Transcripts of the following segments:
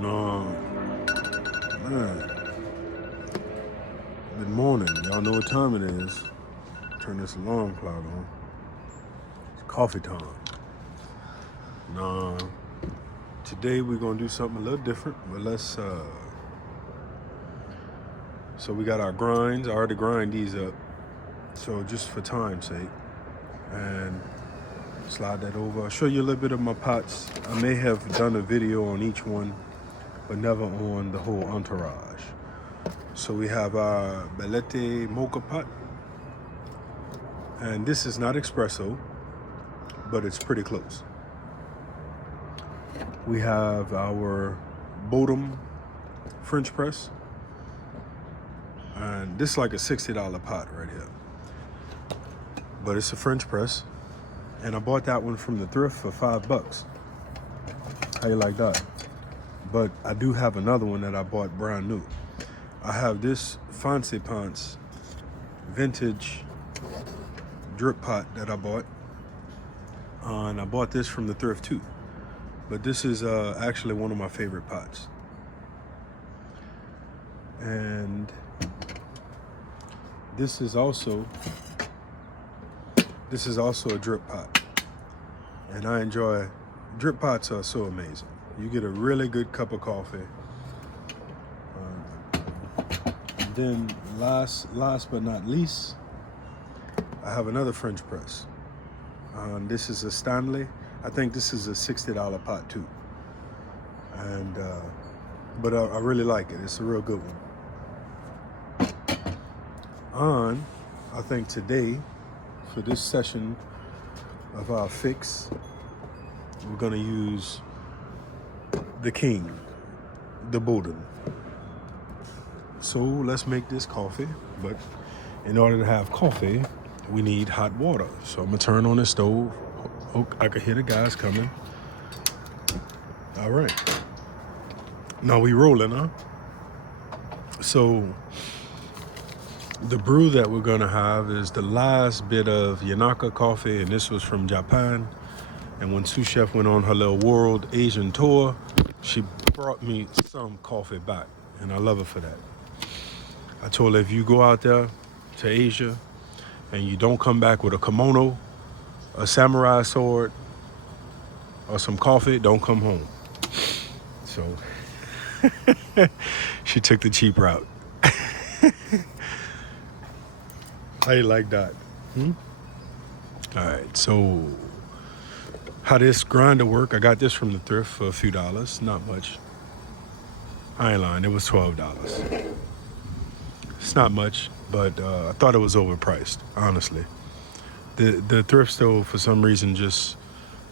No, man. Good morning. Y'all know what time it is. Turn this alarm clock on. It's coffee time. No, today we're gonna do something a little different. But so we got our grinds. I already grind these up. So just for time's sake, and slide that over. I'll show you a little bit of my pots. I may have done a video on each one, but never on the whole entourage. So we have our Bellete mocha pot. And this is not espresso, but it's pretty close. We have our Bodum French press. And this is like a $60 pot right here. But it's a French press. And I bought that one from the thrift for $5. How you like that? But I do have another one that I bought brand new. I have this Fancy Pants vintage drip pot that I bought. And I bought this from the thrift too. But this is actually one of my favorite pots. And this is also a drip pot. And I enjoy, drip pots are so amazing. You get a really good cup of coffee. And then last but not least, I have another French press. This is a Stanley. I think this is a $60 pot too. And but I really like it. It's a real good one. I think today, for this session of our fix, we're gonna use the king, the Bowden. So let's make this coffee. But in order to have coffee, we need hot water. So I'm gonna turn on the stove. Oh, I can hear the guys coming. All right. Now we rolling, huh? So the brew that we're gonna have is the last bit of Yanaka coffee, and this was from Japan. And when Sous Chef went on her little world Asian tour, she brought me some coffee back, and I love her for that. I told her, if you go out there to Asia and you don't come back with a kimono, a samurai sword, or some coffee, don't come home. So she took the cheap route. How you like that? All right, so how this grinder work, I got this from the thrift for a few dollars, not much. I ain't lying, it was $12. It's not much, but I thought it was overpriced, honestly. The thrift store, for some reason,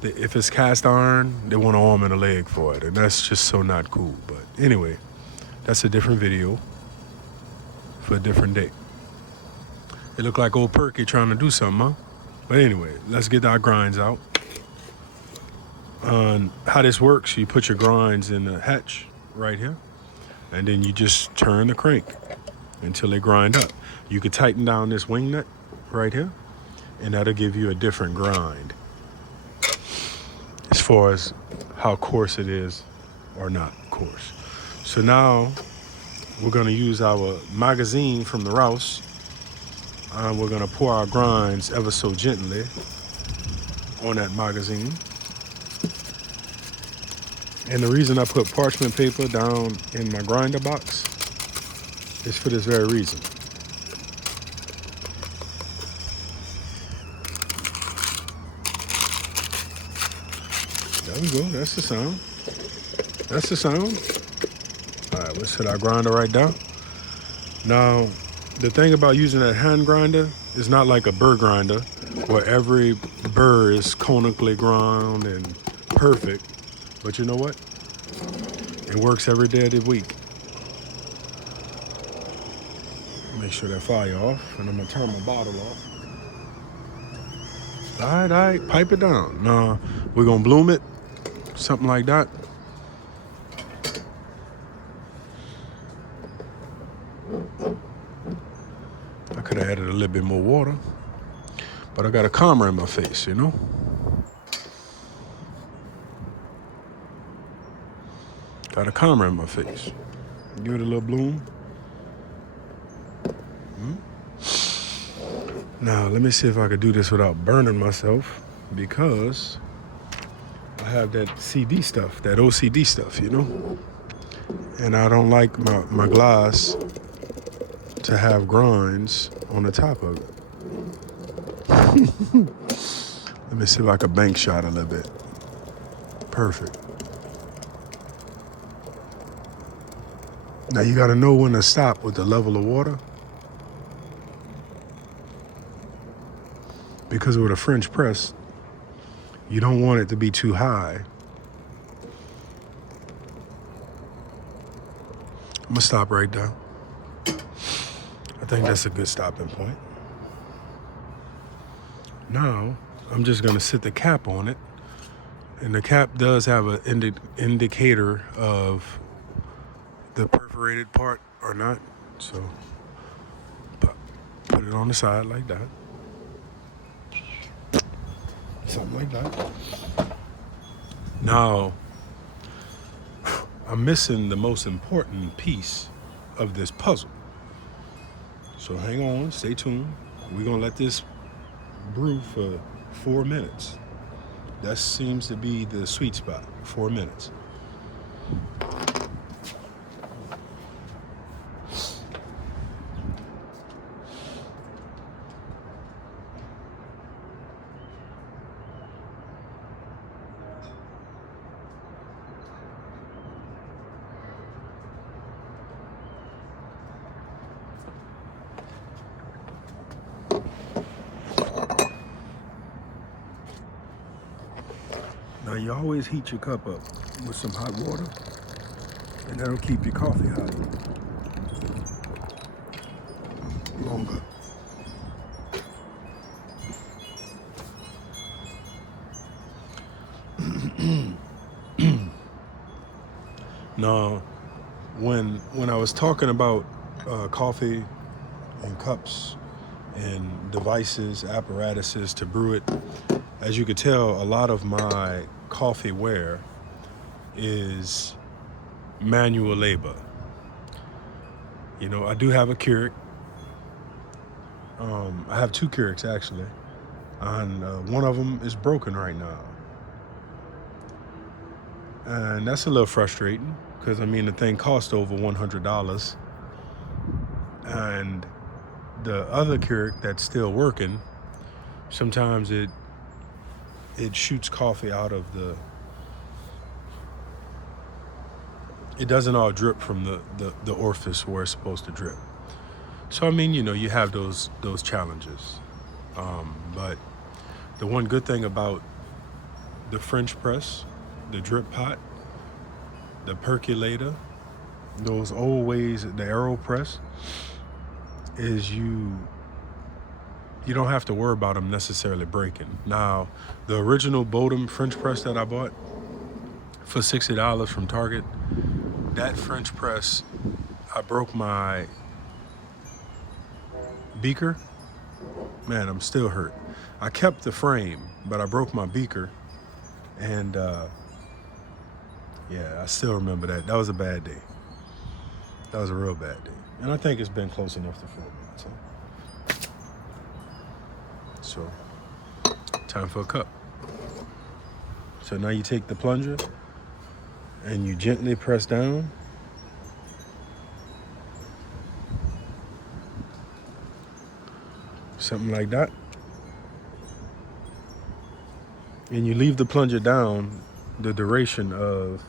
if it's cast iron, they want an arm and a leg for it, and that's just so not cool. But anyway, that's a different video for a different day. It looked like old Perky trying to do something, huh? But anyway, let's get our grinds out. How this works, you put your grinds in the hatch right here, and then you just turn the crank until they grind up. You could tighten down this wing nut right here, and that'll give you a different grind as far as how coarse it is or not coarse. So now we're gonna use our magazine from the Rouse. We're gonna pour our grinds ever so gently on that magazine. And the reason I put parchment paper down in my grinder box is for this very reason. There we go, that's the sound. That's the sound. All right, let's hit our grinder right down. Now, the thing about using that hand grinder is not like a burr grinder where every burr is conically ground and perfect. But you know what? It works every day of the week. Make sure that fire off, and I'm gonna turn my bottle off. All right, pipe it down. Now, we're gonna bloom it, something like that. I could have added a little bit more water, but I got a camera in my face, you know? Got a camera in my face. Give it a little bloom. Now, let me see if I could do this without burning myself, because I have that CD stuff, that OCD stuff, you know? And I don't like my glass to have grinds on the top of it. Let me see if I could bank shot a little bit. Perfect. Now you gotta know when to stop with the level of water, because with a French press, you don't want it to be too high. I'm gonna stop right there. I think that's a good stopping point. Now, I'm just gonna sit the cap on it. And the cap does have an indicator of the perforated part or not. So, put it on the side like that. Something like that. Now, I'm missing the most important piece of this puzzle. So hang on, stay tuned. We're gonna let this brew for 4 minutes. That seems to be the sweet spot, 4 minutes. Now you always heat your cup up with some hot water, and that'll keep your coffee hot longer. Now, when I was talking about coffee and cups and devices, apparatuses to brew it, as you could tell, a lot of my coffee ware is manual labor. You know, I do have a Keurig. I have 2 Keurigs actually, and one of them is broken right now. And that's a little frustrating, because I mean, the thing cost over $100. And the other Keurig that's still working, sometimes it shoots coffee out of it doesn't all drip from the orifice where it's supposed to drip. So I mean, you know, you have those challenges. But the one good thing about the French press, the drip pot, the percolator, those old ways, the AeroPress, is you don't have to worry about them necessarily breaking. Now, the original Bodum French press that I bought for $60 from Target, that French press, I broke my beaker. Man, I'm still hurt. I kept the frame, but I broke my beaker, and yeah, I still remember that. That was a bad day. That was a real bad day. And I think it's been close enough to 4 minutes. Huh? So, time for a cup. So now you take the plunger and you gently press down. Something like that. And you leave the plunger down the duration of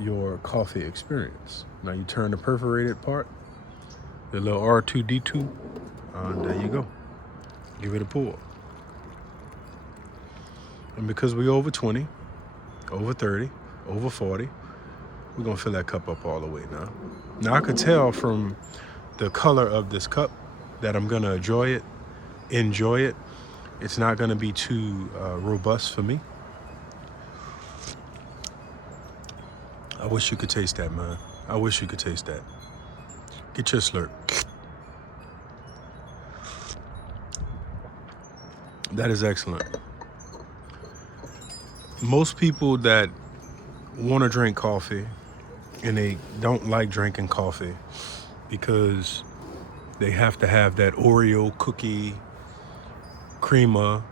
your coffee experience. Now you turn the perforated part, the little R2D2, and there you go. Give it a pour. And because we over 20, over 30, over 40, we're gonna fill that cup up all the way now. Now I could tell from the color of this cup that I'm gonna enjoy it. It's not gonna be too robust for me. I wish you could taste that, man. I wish you could taste that. Get your slurp. That is excellent. Most people that want to drink coffee and they don't like drinking coffee because they have to have that Oreo cookie creamer.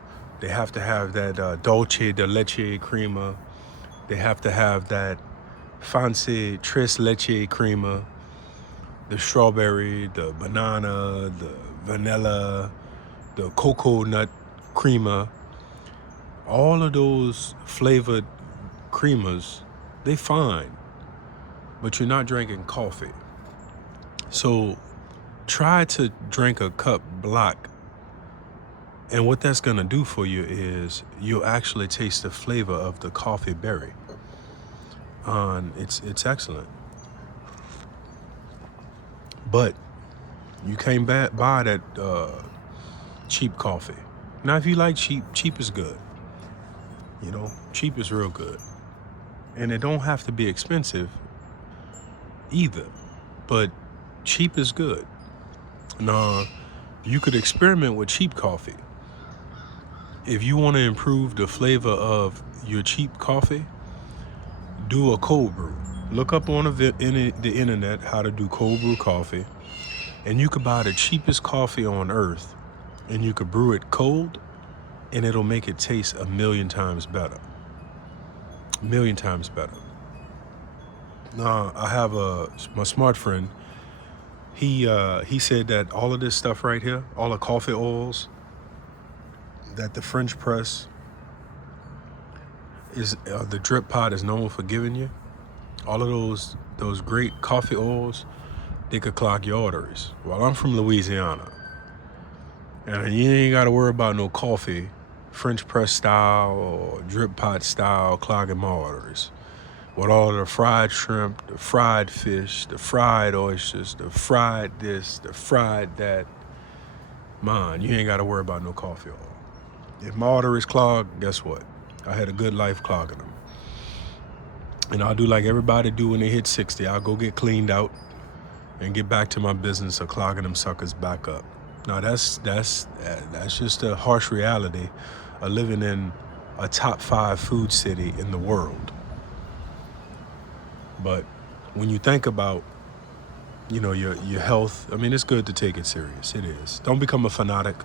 They have to have that dulce de leche creamer. They have to have that fancy tres leche creamer, the strawberry, the banana, the vanilla, the cocoa nut creamer. All of those flavored creamers, they fine, but you're not drinking coffee. So try to drink a cup black. And what that's gonna do for you is you'll actually taste the flavor of the coffee berry. It's excellent. But you can't buy that cheap coffee. Now, if you like cheap, cheap is good. You know, cheap is real good. And it don't have to be expensive either. But cheap is good. Now, you could experiment with cheap coffee. If you want to improve the flavor of your cheap coffee, do a cold brew. Look up on the internet how to do cold brew coffee, and you could buy the cheapest coffee on earth, and you could brew it cold, and it'll make it taste a million times better. A million times better. Now, I have my smart friend. He said that all of this stuff right here, all the coffee oils that the French press is the drip pot is known for giving you, all of those great coffee oils, they could clog your arteries. Well, I'm from Louisiana, and you ain't got to worry about no coffee, French press style or drip pot style clogging my arteries. With all the fried shrimp, the fried fish, the fried oysters, the fried this, the fried that, man, you ain't got to worry about no coffee oil. If my arteries clogged, guess what? I had a good life clogging them. And I'll do like everybody do when they hit 60. I'll go get cleaned out and get back to my business of clogging them suckers back up. Now that's just a harsh reality of living in a top 5 food city in the world. But when you think about, you know, your health, I mean, it's good to take it serious. It is. Don't become a fanatic.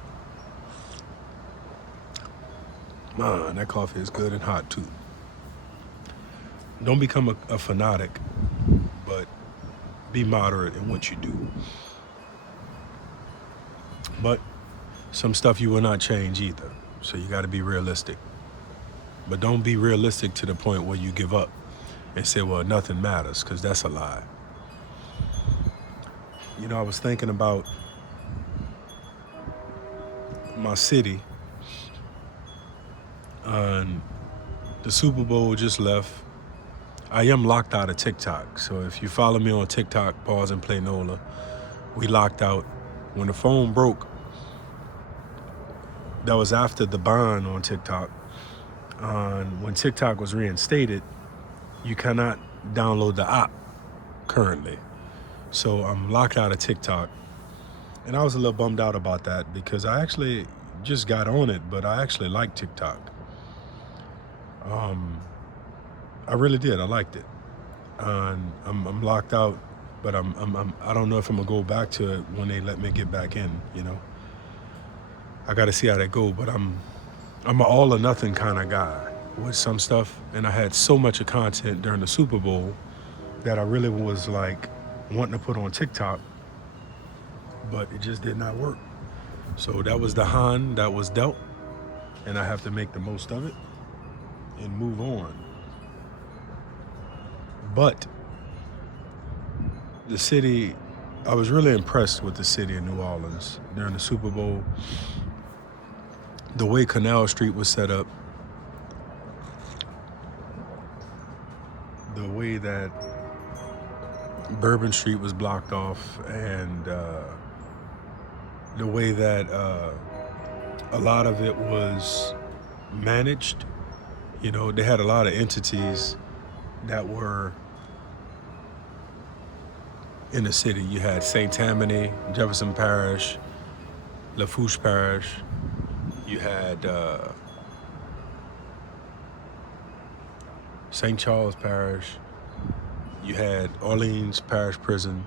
Man, that coffee is good and hot too. Don't become a fanatic, but be moderate in what you do. But some stuff you will not change either. So you got to be realistic. But don't be realistic to the point where you give up and say, well, nothing matters, because that's a lie. You know, I was thinking about my city, and the Super Bowl just left. I am locked out of TikTok. So if you follow me on TikTok, pawsandplaynola, we locked out. When the phone broke, that was after the ban on TikTok. When TikTok was reinstated, you cannot download the app currently. So I'm locked out of TikTok. And I was a little bummed out about that because I actually just got on it, but I actually like TikTok. I really did. I liked it. And I'm locked out, but I don't know if I'm gonna go back to it when they let me get back in, you know. I gotta see how that go, but I'm an all or nothing kind of guy with some stuff, and I had so much of content during the Super Bowl that I really was like wanting to put on TikTok, but it just did not work. So that was the hand that was dealt, and I have to make the most of it and move on. But the city, I was really impressed with the city of New Orleans during the Super Bowl. The way Canal Street was set up, the way that Bourbon Street was blocked off, and the way that a lot of it was managed. You know, they had a lot of entities that were in the city. You had St. Tammany, Jefferson Parish, Lafourche Parish. You had St. Charles Parish. You had Orleans Parish Prison,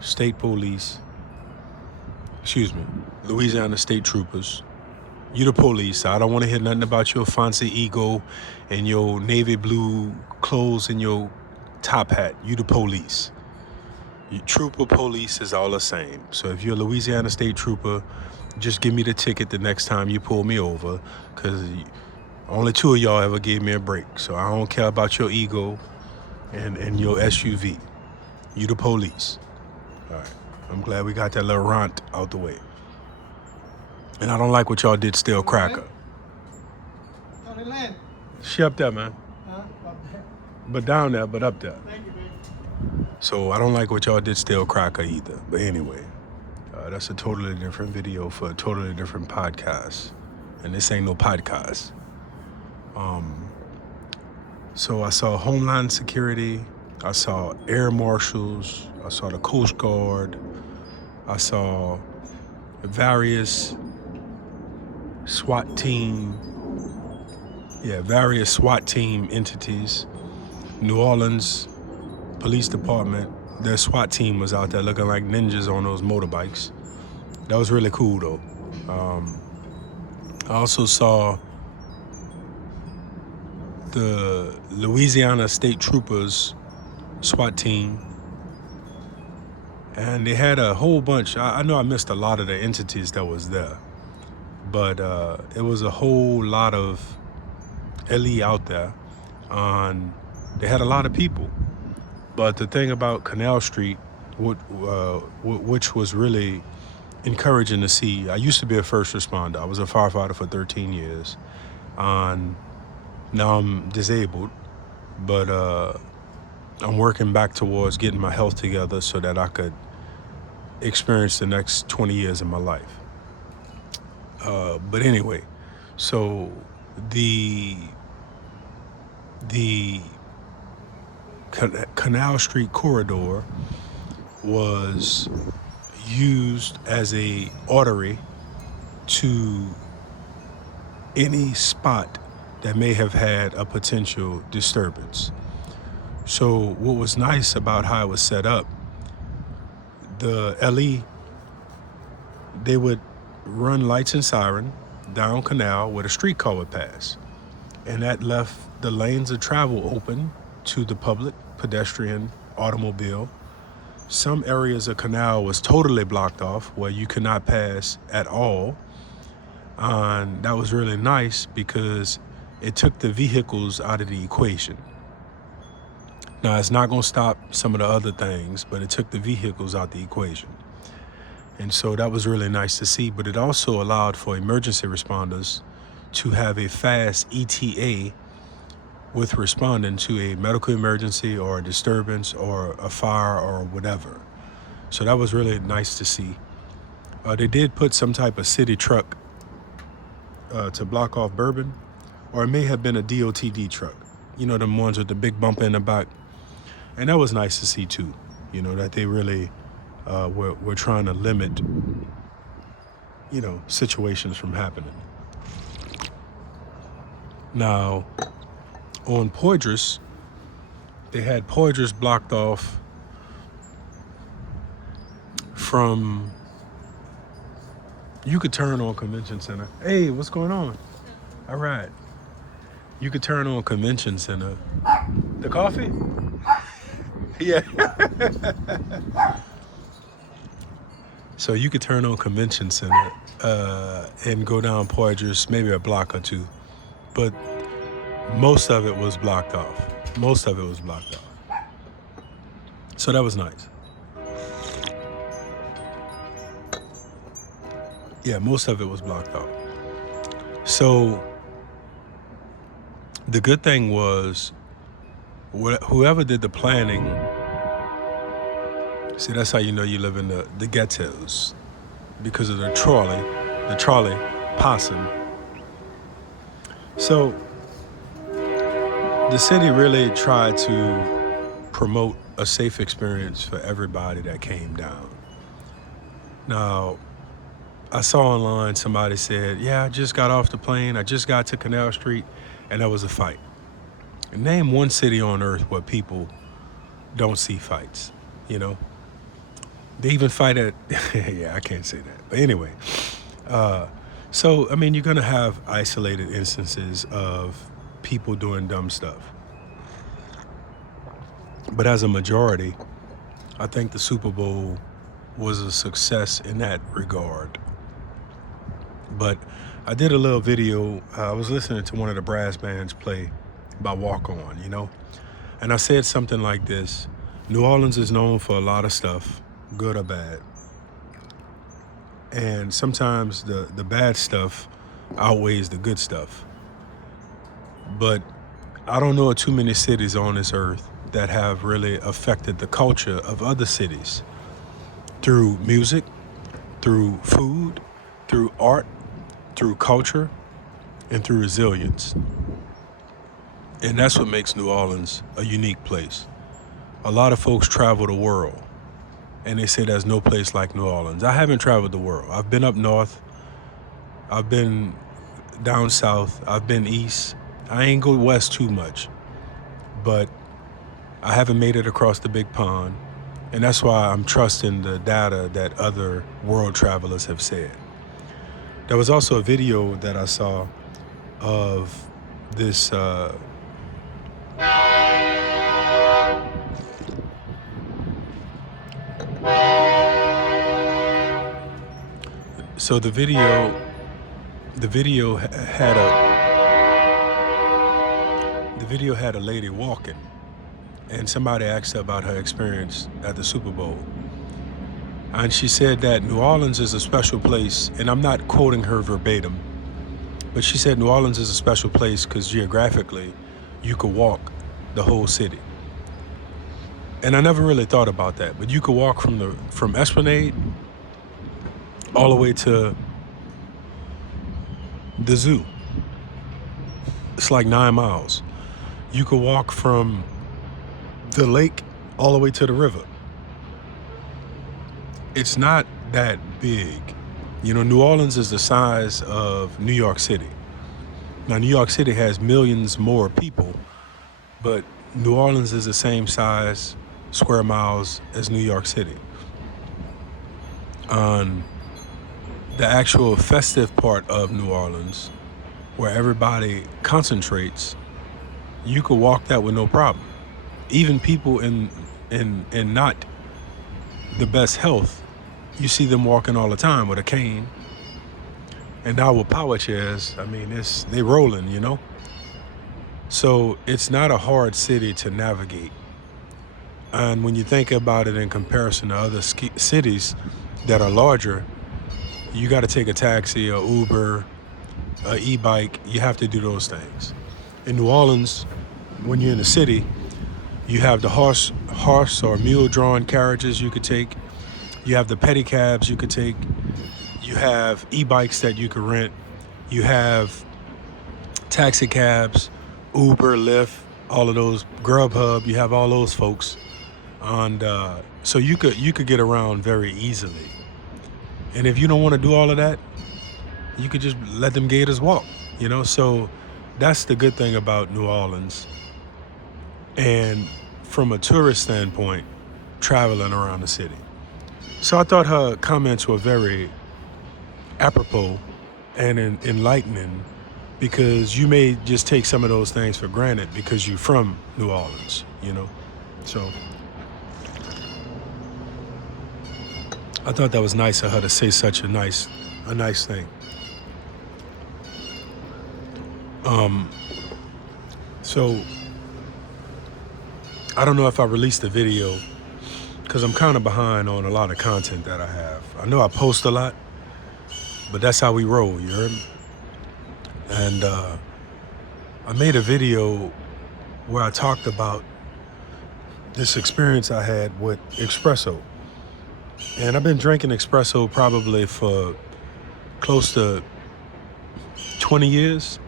State Police, Louisiana State Troopers. You the police. I don't want to hear nothing about your fancy ego and your navy blue clothes and your top hat. You the police. Your trooper police is all the same. So if you're a Louisiana State Trooper, just give me the ticket the next time you pull me over, because only 2 of y'all ever gave me a break. So I don't care about your ego and your SUV. You the police. All right. I'm glad we got that little rant out the way. And I don't like what y'all did, Steel Cracker. She up there, man. But down there, but up there. Thank you, baby. So I don't like what y'all did, Steel Cracker, either. But anyway, that's a totally different video for a totally different podcast. And this ain't no podcast. So I saw Homeland Security. I saw Air Marshals. I saw the Coast Guard. I saw various SWAT team entities. New Orleans Police Department, their SWAT team was out there looking like ninjas on those motorbikes. That was really cool, though. I also saw the Louisiana State Troopers SWAT team, and they had a whole bunch. I know I missed a lot of the entities that was there, but it was a whole lot of LE out there. They had a lot of people. But the thing about Canal Street, which was really encouraging to see, I used to be a first responder. I was a firefighter for 13 years. And now I'm disabled, but I'm working back towards getting my health together so that I could experience the next 20 years of my life. But anyway, so the Canal Street corridor was used as a artery to any spot that may have had a potential disturbance. So what was nice about how it was set up, the LE, they would run lights and siren down Canal where the streetcar would pass. And that left the lanes of travel open to the public, pedestrian, automobile. Some areas of Canal was totally blocked off where you could not pass at all. And that was really nice because it took the vehicles out of the equation. Now, it's not going to stop some of the other things, but it took the vehicles out the equation. And so that was really nice to see, but it also allowed for emergency responders to have a fast ETA with responding to a medical emergency or a disturbance or a fire or whatever. So that was really nice to see. They did put some type of city truck to block off Bourbon, or it may have been a DOTD truck. You know, them ones with the big bumper in the back. And that was nice to see too, you know, that they really were trying to limit, you know, situations from happening. Now, on Poydras, they had Poydras blocked off from, you could turn on Convention Center. Hey, what's going on? All right. You could turn on Convention Center. The coffee? Yeah. So you could turn on Convention Center and go down Poydras, maybe a block or two. But most of it was blocked off. So that was nice. Yeah, most of it was blocked off. So the good thing was, whoever did the planning, see, that's how you know you live in the ghettos, because of the trolley passing. So the city really tried to promote a safe experience for everybody that came down. Now, I saw online somebody said, yeah, I just got off the plane, I just got to Canal Street, and there was a fight. Name one city on earth where people don't see fights, you know. They even fight at, yeah, I can't say that. But anyway, so, I mean, you're going to have isolated instances of people doing dumb stuff. But as a majority, I think the Super Bowl was a success in that regard. But I did a little video. I was listening to one of the brass bands play by Walk On, you know. And I said something like this: New Orleans is known for a lot of stuff, good or bad. And sometimes the bad stuff outweighs the good stuff. But I don't know of too many cities on this earth that have really affected the culture of other cities through music, through food, through art, through culture, and through resilience. And that's what makes New Orleans a unique place. A lot of folks travel the world, and they say there's no place like New Orleans. I haven't traveled the world. I've been up north. I've been down south. I've been east. I ain't go west too much, but I haven't made it across the big pond. And that's why I'm trusting the data that other world travelers have said. There was also a video that I saw of this so the video had a lady walking, and somebody asked her about her experience at the Super Bowl. And she said that New Orleans is a special place, and I'm not quoting her verbatim, but she said New Orleans is a special place because geographically you could walk the whole city. And I never really thought about that, but you could walk from Esplanade all the way to the zoo. It's like 9 miles. You could walk from the lake all the way to the river. It's not that big. You know, New Orleans is the size of New York City. Now, New York City has millions more people, but New Orleans is the same size square miles as New York City. On the actual festive part of New Orleans, where everybody concentrates, you could walk that with no problem. Even people in not the best health, you see them walking all the time with a cane. And now with power chairs, I mean, they rolling, you know? So it's not a hard city to navigate. And when you think about it in comparison to other cities that are larger, you got to take a taxi, or Uber, an e-bike. You have to do those things. In New Orleans, when you're in the city, you have the horse or mule-drawn carriages you could take. You have the pedicabs you could take. You have e-bikes that you could rent. You have taxi cabs, Uber, Lyft, all of those, Grubhub. You have all those folks, and so you could get around very easily. And if you don't want to do all of that, you could just let them gators walk. You know, so that's the good thing about New Orleans. And from a tourist standpoint, traveling around the city. So I thought her comments were very apropos and enlightening, because you may just take some of those things for granted because you're from New Orleans, you know. So I thought that was nice of her to say such a nice thing. So I don't know if I released the video because I'm kind of behind on a lot of content that I have. I know I post a lot, but that's how we roll, you heard me? And I made a video where I talked about this experience I had with espresso. And I've been drinking espresso probably for close to 20 years.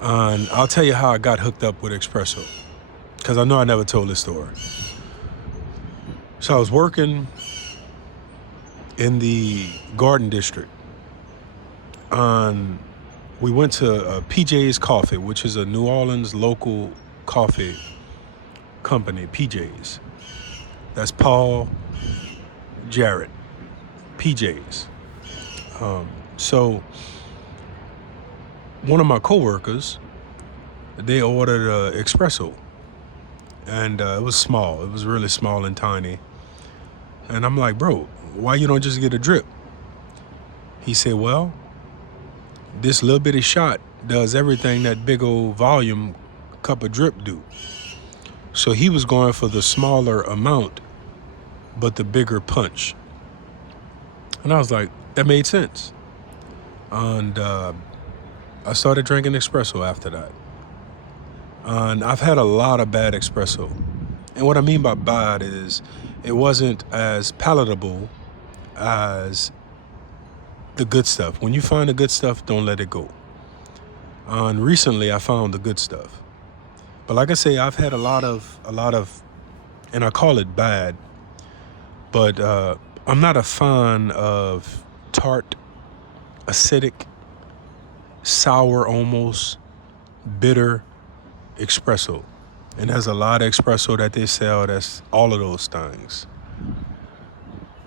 And I'll tell you how I got hooked up with espresso, because I know I never told this story. So I was working in the Garden District. We went to PJ's Coffee, which is a New Orleans local coffee company, PJ's. That's Paul Jarrett, PJ's. So one of my coworkers, they ordered an espresso, and it was small. It was really small and tiny. And I'm like, bro, why you don't just get a drip? He said, well, this little bitty shot does everything that big old volume cup of drip do. So he was going for the smaller amount, but the bigger punch. And I was like, that made sense. And I started drinking espresso after that. And I've had a lot of bad espresso. And what I mean by bad is it wasn't as palatable as the good stuff. When you find the good stuff, don't let it go. And recently I found the good stuff. But like I say, I've had a lot of, and I call it bad, but I'm not a fan of tart, acidic, sour almost, bitter espresso. And there's a lot of espresso that they sell that's all of those things.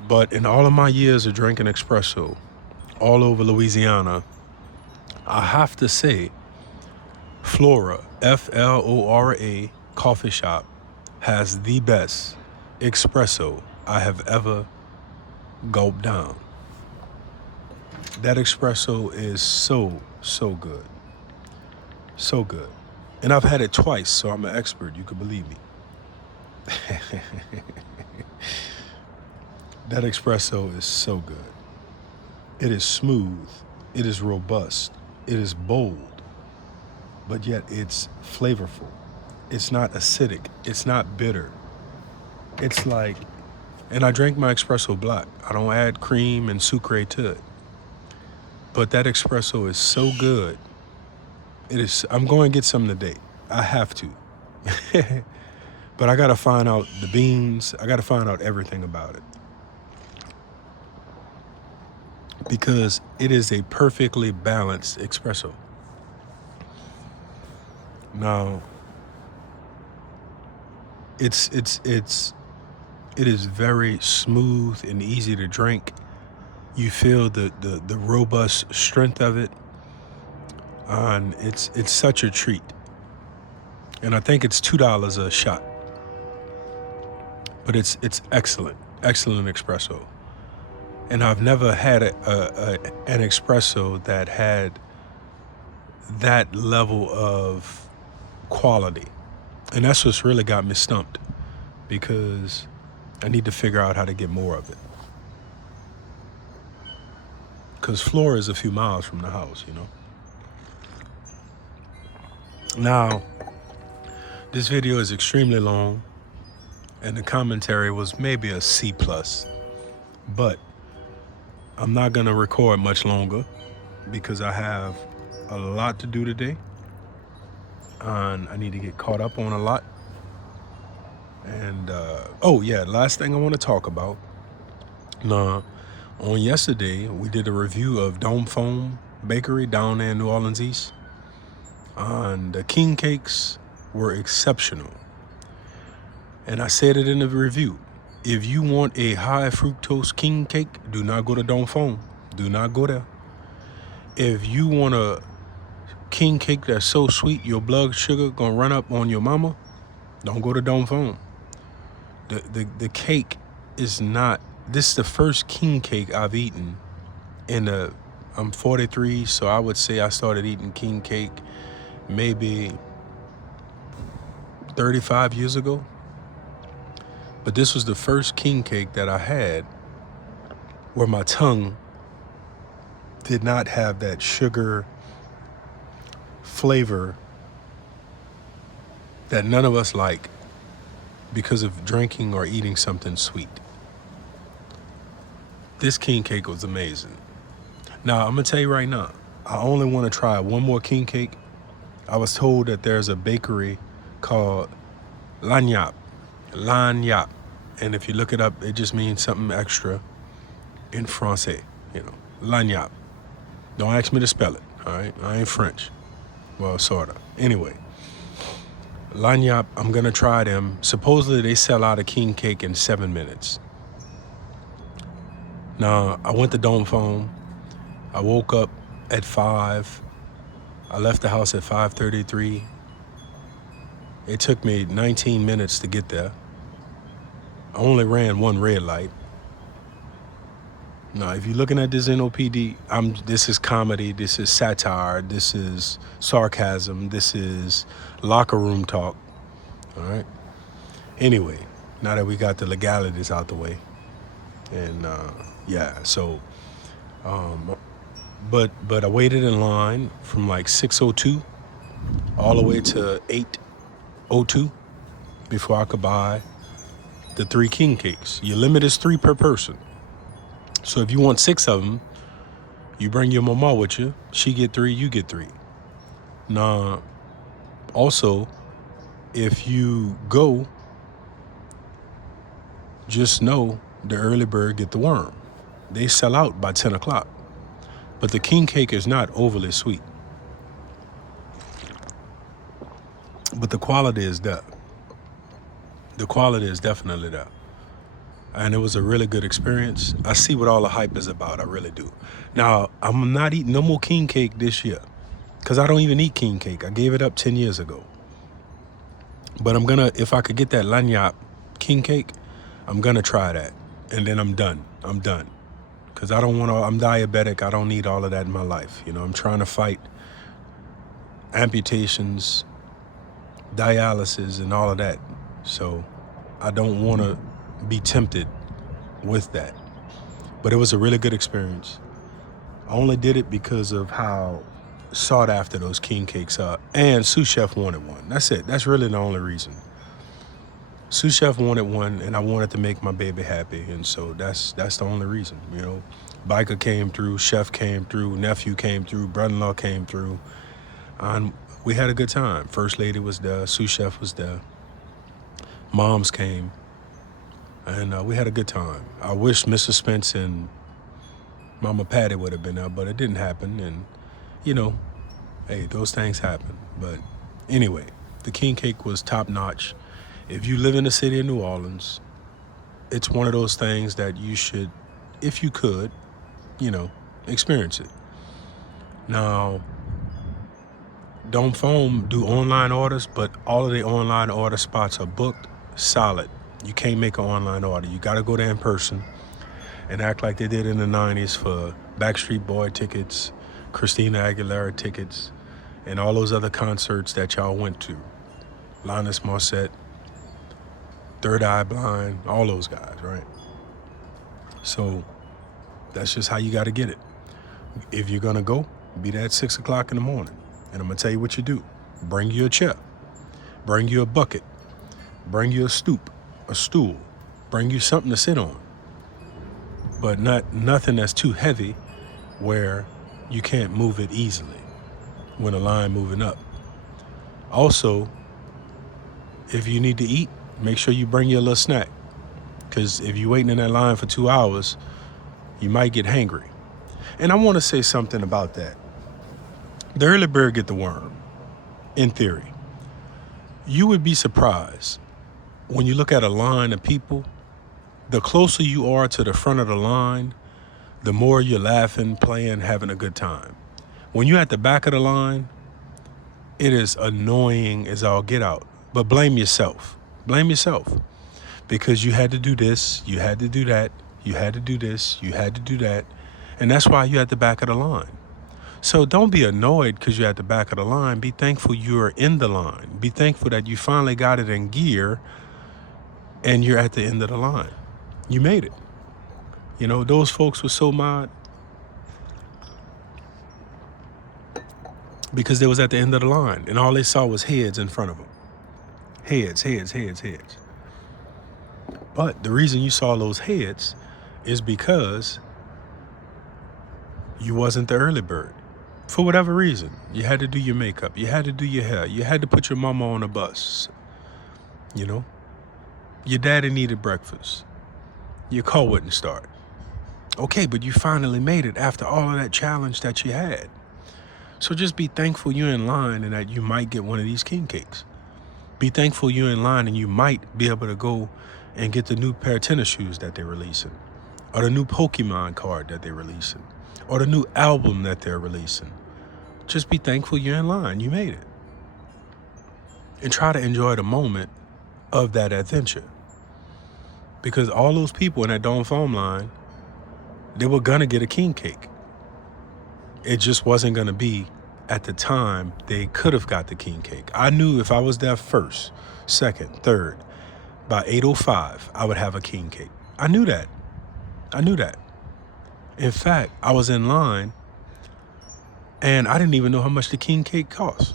But in all of my years of drinking espresso, all over Louisiana, I have to say, Flora, Flora coffee shop has the best espresso I have ever gulped down. That espresso is so good. So good. And I've had it twice, so I'm an expert. You can believe me. That espresso is so good. It is smooth. It is robust. It is bold. But yet it's flavorful. It's not acidic. It's not bitter. It's like, and I drink my espresso black. I don't add cream and sucre to it. But that espresso is so good. It is. I'm going to get some today. I have to. But I got to find out the beans. I got to find out everything about it. Because it is a perfectly balanced espresso. Now, it is very smooth and easy to drink. You feel the robust strength of it, and it's such a treat. And I think it's $2 a shot, but it's excellent espresso. And I've never had an espresso that had that level of quality. And that's what's really got me stumped, because I need to figure out how to get more of it. Because Flora is a few miles from the house, you know. Now, this video is extremely long, and the commentary was maybe a C+. But I'm not gonna record much longer because I have a lot to do today. And I need to get caught up on a lot. And last thing I want to talk about. Now, on yesterday we did a review of Dome Foam Bakery down there in New Orleans East, and the king cakes were exceptional. And I said it in the review: if you want a high fructose king cake, do not go to Dome Foam. Do not go there. If you want a king cake that's so sweet your blood sugar gonna run up on your mama, don't go to Dome Foam. The cake is not. This is the first king cake I've eaten I'm 43, so I would say I started eating king cake maybe 35 years ago. But this was the first king cake that I had where my tongue did not have that sugar flavor that none of us like because of drinking or eating something sweet. This king cake was amazing. Now, I'm gonna tell you right now, I only want to try one more king cake. I was told that there's a bakery called Lagniappe. And if you look it up, it just means something extra in Francais, you know, Lagniappe. Don't ask me to spell it, all right? I ain't French. Well, sort of. Anyway, Lanyap, I'm gonna try them. Supposedly they sell out a king cake in 7 minutes. Now, I went to Dome Foam. I woke up at 5. I left the house at 5:33. It took me 19 minutes to get there. I only ran one red light. Now, if you're looking at this NOPD, this is comedy, this is satire, this is sarcasm, this is locker room talk. All right. Anyway, now that we got the legalities out the way, and but I waited in line from like 6:02 all the way to 8:02 before I could buy the 3 king cakes. Your limit is 3 per person. So if you want 6 of them, you bring your mama with you. She get 3, you get 3. Now, also, if you go, just know the early bird get the worm. They sell out by 10 o'clock. But the king cake is not overly sweet. But the quality is there. The quality is definitely there. And it was a really good experience. I see what all the hype is about. I really do. Now, I'm not eating no more king cake this year because I don't even eat king cake. I gave it up 10 years ago. But I'm going to, if I could get that lanyap king cake, I'm going to try that. And then I'm done. I'm done. Because I don't want to, I'm diabetic. I don't need all of that in my life. You know, I'm trying to fight amputations, dialysis, and all of that. So I don't want to be tempted with that. But it was a really good experience. I only did it because of how sought after those king cakes are. And sous chef wanted one. That's it. That's really the only reason. Sous chef wanted one, and I wanted to make my baby happy, and so that's the only reason. You know, biker came through, chef came through, nephew came through, brother-in-law came through, and we had a good time. First lady was there, sous chef was there, moms came, and we had a good time. I wish Mr. Spence and Mama Patty would have been there, but it didn't happen, and you know, hey, those things happen. But anyway, the king cake was top notch. If you live in the city of New Orleans, it's one of those things that you should, if you could, you know, experience it. Now, Dome Foam do online orders, but all of the online order spots are booked solid. You can't make an online order. You got to go there in person and act like they did in the 90s for Backstreet Boy tickets, Christina Aguilera tickets, and all those other concerts that y'all went to. Linus Morissette, Third Eye Blind, all those guys, right? So that's just how you got to get it. If you're going to go, be there at 6 o'clock in the morning. And I'm going to tell you what you do. Bring you a chair. Bring you a bucket. Bring you a stool. Bring you something to sit on. But nothing that's too heavy where you can't move it easily when a line moving up. Also, if you need to eat, make sure you bring your little snack. Because if you're waiting in that line for 2 hours, you might get hangry. And I want to say something about that. The early bird get the worm, in theory. You would be surprised when you look at a line of people, the closer you are to the front of the line, the more you're laughing, playing, having a good time. When you're at the back of the line, it is annoying as all get out. But blame yourself. Blame yourself. Because you had to do this, you had to do that, you had to do this, you had to do that. And that's why you're at the back of the line. So don't be annoyed because you're at the back of the line. Be thankful you're in the line. Be thankful that you finally got it in gear and you're at the end of the line. You made it. You know, those folks were so mad because they was at the end of the line and all they saw was heads in front of them. Heads. But the reason you saw those heads is because you wasn't the early bird. For whatever reason, you had to do your makeup, you had to do your hair, you had to put your mama on a bus, you know? Your daddy needed breakfast. Your car wouldn't start. Okay, but you finally made it after all of that challenge that you had. So just be thankful you're in line and that you might get one of these king cakes. Be thankful you're in line and you might be able to go and get the new pair of tennis shoes that they're releasing, or the new Pokemon card that they're releasing, or the new album that they're releasing. Just be thankful you're in line. You made it. And try to enjoy the moment of that adventure. Because all those people in that Dawn Foam line, they were going to get a king cake. It just wasn't going to be at the time they could have got the king cake. I knew if I was there first, second, third, by 8:05, I would have a king cake. I knew that. In fact, I was in line and I didn't even know how much the king cake cost.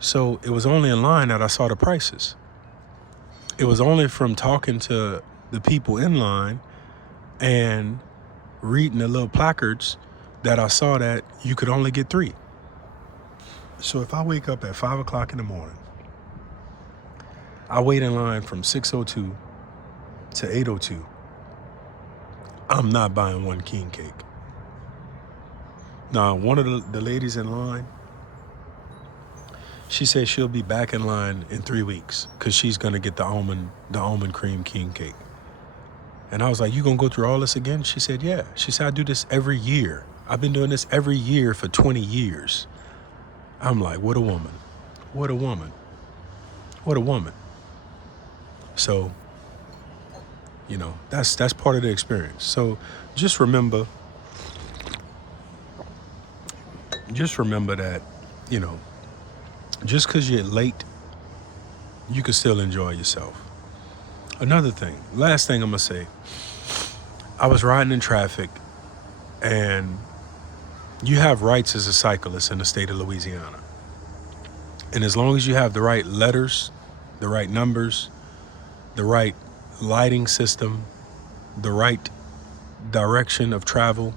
So it was only in line that I saw the prices. It was only from talking to the people in line and reading the little placards that I saw that you could only get 3. So if I wake up at 5 o'clock in the morning, I wait in line from 6:02 to 8:02, I'm not buying one king cake. Now, one of the ladies in line, she said she'll be back in line in 3 weeks because she's going to get the almond cream king cake. And I was like, you going to go through all this again? She said, yeah. She said, I do this every year. I've been doing this every year for 20 years. I'm like, what a woman. What a woman. What a woman. So, you know, that's part of the experience. So just remember that, you know, just because you're late, you can still enjoy yourself. Another thing, last thing I'm going to say, I was riding in traffic, and you have rights as a cyclist in the state of Louisiana. And as long as you have the right letters, the right numbers, the right lighting system, the right direction of travel,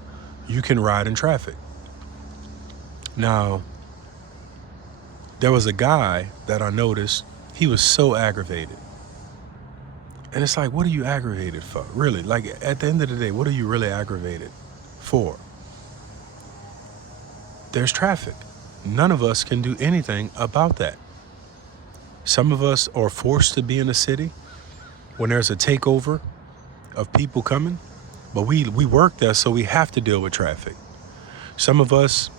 you can ride in traffic. Now, there was a guy that I noticed, he was so aggravated. And it's like, what are you aggravated for? Really, like at the end of the day, what are you really aggravated for? There's traffic. None of us can do anything about that. Some of us are forced to be in a city when there's a takeover of people coming, but we work there, so we have to deal with traffic. Some of us,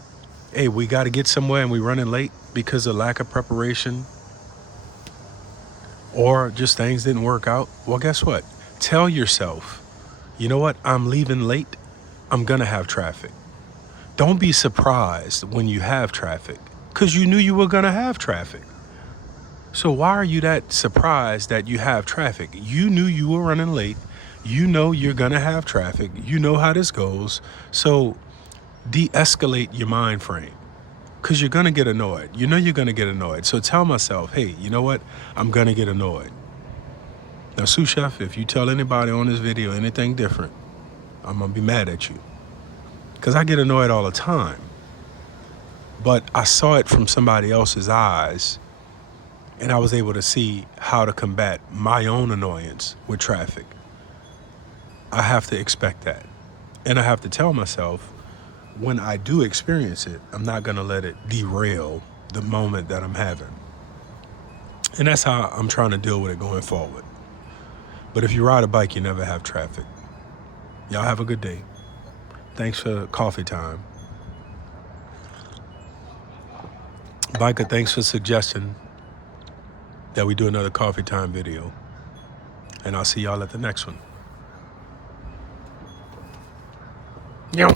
hey, we got to get somewhere and we're running late because of lack of preparation or just things didn't work out. Well, guess what? Tell yourself, you know what? I'm leaving late. I'm going to have traffic. Don't be surprised when you have traffic because you knew you were going to have traffic. So why are you that surprised that you have traffic? You knew you were running late. You know you're going to have traffic. You know how this goes. So de-escalate your mind frame because you're going to get annoyed. You know you're going to get annoyed. So tell myself, hey, you know what? I'm going to get annoyed. Now, sous chef, if you tell anybody on this video anything different, I'm going to be mad at you because I get annoyed all the time. But I saw it from somebody else's eyes, and I was able to see how to combat my own annoyance with traffic. I have to expect that. And I have to tell myself, when I do experience it, I'm not going to let it derail the moment that I'm having. And that's how I'm trying to deal with it going forward. But if you ride a bike, you never have traffic. Y'all have a good day. Thanks for coffee time. Biker, thanks for suggesting that we do another coffee time video. And I'll see y'all at the next one. Yeah.